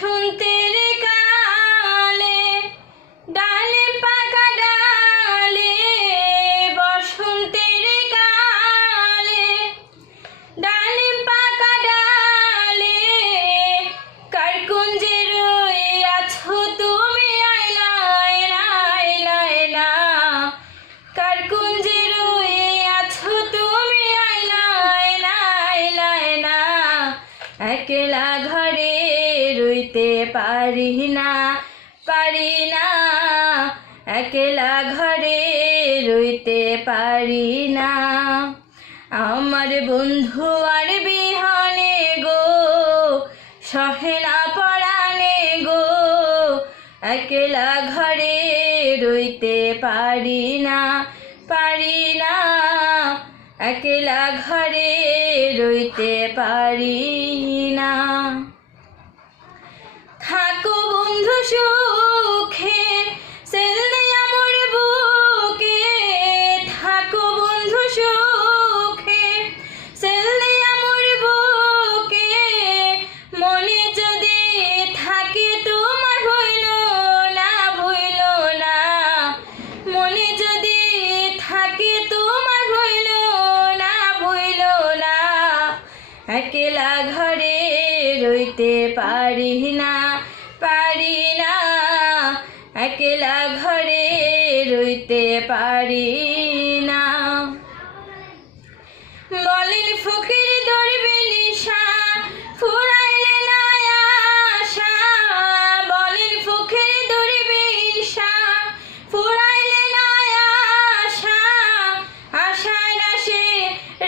বসন্তের কালে ডালে পাকা ডালে, বসন্তের কালে ডালে পাকা ডালে, কার কুঞ্জে রয়ে আছো তুমি আয়লা আয়লা আয়লা আয়লা, কার কুঞ্জে রয়ে আছো তুমি আয়লা আয়লা আয়লা আয়লা। একলা ঘরে রইতে পারি না পারি না, একলা ঘরে রইতে পারি না। আমার বন্ধু আর বিহনে গো সহে না পরাণে গো, একলা ঘরে রইতে পারি না পারি না, একলা ঘরে রইতে পারি না। থাকো বন্ধু সুখে সেল দিয়া মোর বুকে, থাকো বন্ধু সুখে সেল দিয়া মোর বুকে, মনে যদি থাকে তোমার ভইল না ভইল না, মনে যদি থাকে তোমার ভইল না ভইল না। একলা ঘরে রইতে পারি না পারি না, একলা ঘরে রইতে পারি না। বলেন ফকির ধরবে নিশা ফুরাইলে না আশা, বলেন ফকির ধরবে নিশা ফুরাইলে না আশা, আশায় রাশে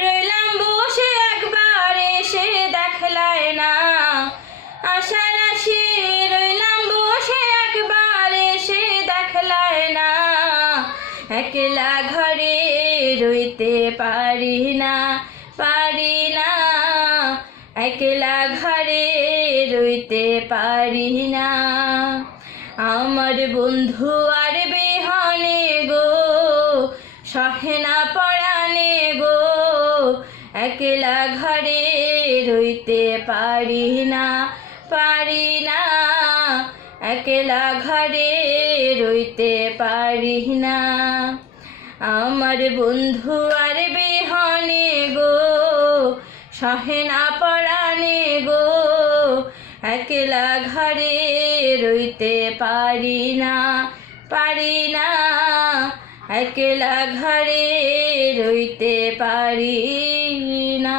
রইলাম বসে একবার এসে দেখলাই না, আশায় রাশে রইলাম বসে একবার এসে দেখলাই না। একলা ঘরে রইতে পারি না পারি না, একলা ঘরে রইতে পারি না। আমার বন্ধু আর বিহনে গো সহে না পরাণে গো, একলা ঘরে রইতে পারি না পারি না, একলা ঘরে রইতে পারি না। আমার বন্ধু আর বিহনে গো সহে না পরাণে গো, একলা ঘরে রইতে পারি না পারি না, একলা ঘরে রইতে পারি না।